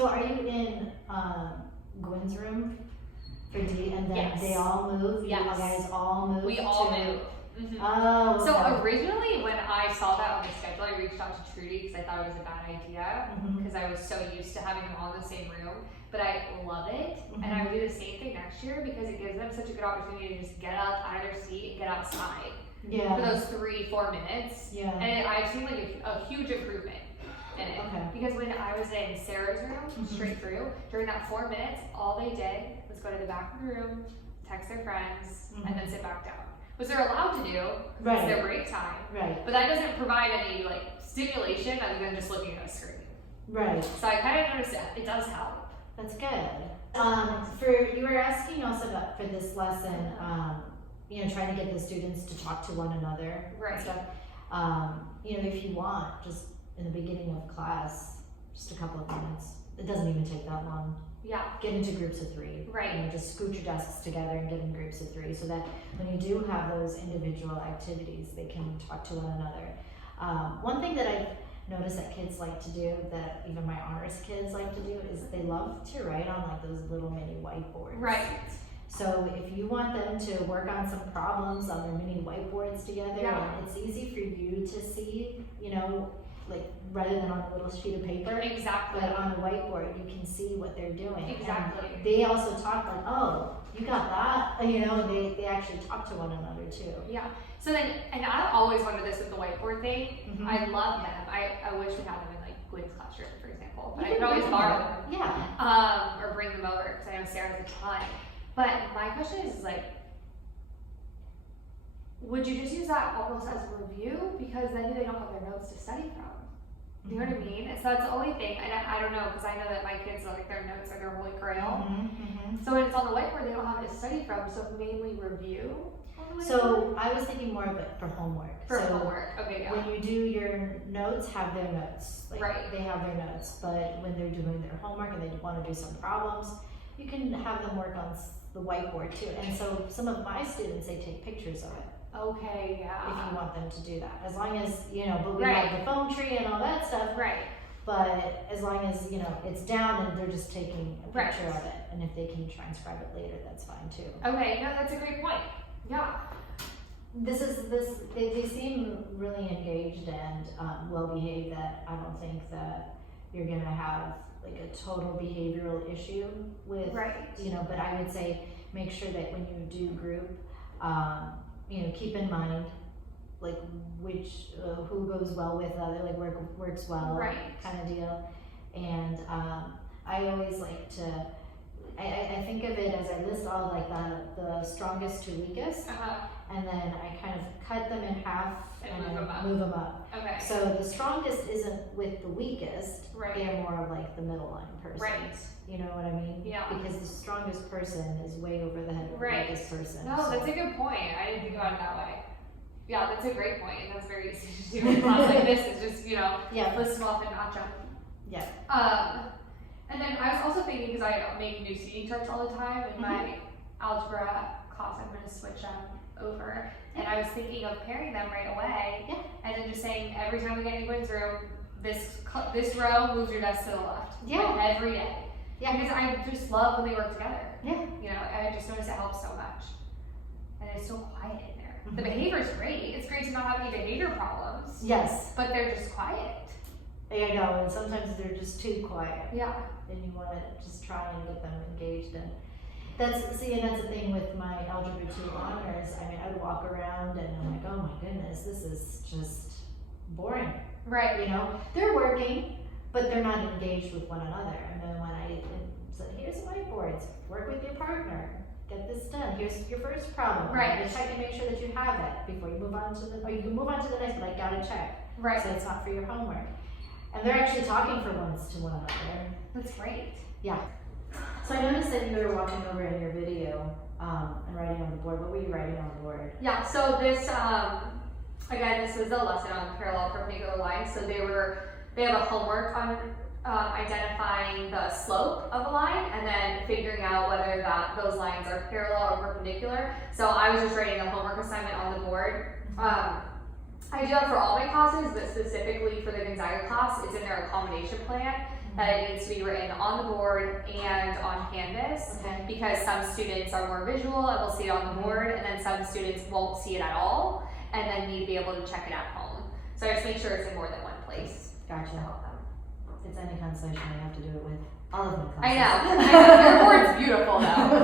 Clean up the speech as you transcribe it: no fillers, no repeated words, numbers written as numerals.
So are you in Gwen's room for D, and then Yes. they all move? Yes. You guys all move? We all move. Mm-hmm. Oh, okay. So originally when I saw that on the schedule, I reached out to Trudy because I thought it was a bad idea because I was so used to having them all in the same room. But I love it, and I would do the same thing next year because it gives them such a good opportunity to just get up out of their seat and get outside for those 3-4 minutes. Yeah. And I've seen like a huge improvement in it. Okay. Because when I was in Sarah's room, straight through, during that 4 minutes, all they did was go to the back of the room, text their friends, and then sit back down. Which they're allowed to do, it's their break time. Right. But that doesn't provide any like stimulation other than just looking at a screen. Right. So I kind of noticed it does help. That's good. You were asking also about for this lesson, trying to get the students to talk to one another. Right. And stuff. If you want, just in the beginning of class, just a couple of minutes. It doesn't even take that long. Yeah. Get into groups of 3. Right. Just scoot your desks together and get in groups of 3 so that when you do have those individual activities, they can talk to one another. One thing that I've noticed that kids like to do, that even my honors kids like to do, is they love to write on like those little mini whiteboards. Right. So if you want them to work on some problems on their mini whiteboards together, and it's easy for you to see, like rather than on a little sheet of paper. Exactly. But on a whiteboard, you can see what they're doing. Exactly. And they also talk like, oh, you got that. They actually talk to one another too. Yeah. So then, and I always wondered this with the whiteboard thing. I love them. I wish we had them in like Gwen's classroom, for example. But I could always borrow them. Yeah. Or bring them over because I know Sarah has a ton. But my question is like, would you just use that almost as a review? Because then they don't have their notes to study from. You know what I mean? So that's the only thing, and I don't know, because I know that my kids, like, their notes are their holy grail. So when it's on the whiteboard, they don't have it to study from, so mainly review. So I was thinking more of it for homework. For homework, okay, yeah. When you do your notes, have their notes. Like, they have their notes, but when they're doing their homework and they want to do some problems, you can have them work on the whiteboard too. And so some of my students, they take pictures of it. Okay, yeah. If you want them to do that. As long as, but we have the phone tree and all that stuff. Right. But as long as, it's down and they're just taking a picture of it. And if they can transcribe it later, that's fine too. Okay, no, that's a great point. Yeah. They seem really engaged and well behaved, that I don't think that you're gonna have like a total behavioral issue with, but I would say make sure that when you do group, keep in mind like who goes well with other, like works well, kind of deal. And I always like to, I think of it as I list all like the strongest to weakest, and then I kind of cut them in half and move them up. Okay. So the strongest isn't with the weakest. They're more of like the middle line person. You know what I mean? Yeah. Because the strongest person is way over the head of the weakest person. No, that's a good point. I didn't think about it that way. Yeah, that's a great point, and that's very easy to do in a class like this. Is just list them off and not jump. Yeah. And then I was also thinking, because I make new seating charts all the time in my algebra class, I'm going to switch them over. And I was thinking of pairing them right away, and then just saying every time we get in Gwen's room, this row moves your desk to the left. Yeah. Like every day. Yeah. Because I just love when they work together. Yeah. I just noticed it helps so much. And it's so quiet in there. The behavior's great. It's great to not have any behavior problems. Yes. But they're just quiet. I know, and sometimes they're just too quiet. Yeah. And you want to just try and get them engaged. And that's the thing with my Algebra 2 honors. I mean, I would walk around and I'm like, oh my goodness, this is just boring. Right. They're working, but they're not engaged with one another. And then when I said, here's whiteboards, work with your partner, get this done. Here's your first problem. Right. Just check and make sure that you have it before you move on to you can move on to the next, but I gotta check. Right. So it's not for your homework. And they're actually talking for once to one another. That's great. Yeah. So I noticed that you were walking over in your video and writing on the board. What were you writing on the board? Yeah, so this, again, this was a lesson on parallel perpendicular lines. So they have a homework on identifying the slope of a line and then figuring out whether those lines are parallel or perpendicular. So I was just writing a homework assignment on the board. I do that for all my classes, but specifically for the Gonzaga class, it's in their accommodation plan. that it needs to be written on the board and on Canvas, Okay. because some students are more visual and will see it on the board, and then some students won't see it at all, and then need to be able to check it at home. So I just make sure it's in more than one place to Gotcha. help them. If it's any consolation, I have to do it with all of my classes. I know. Your board's beautiful though.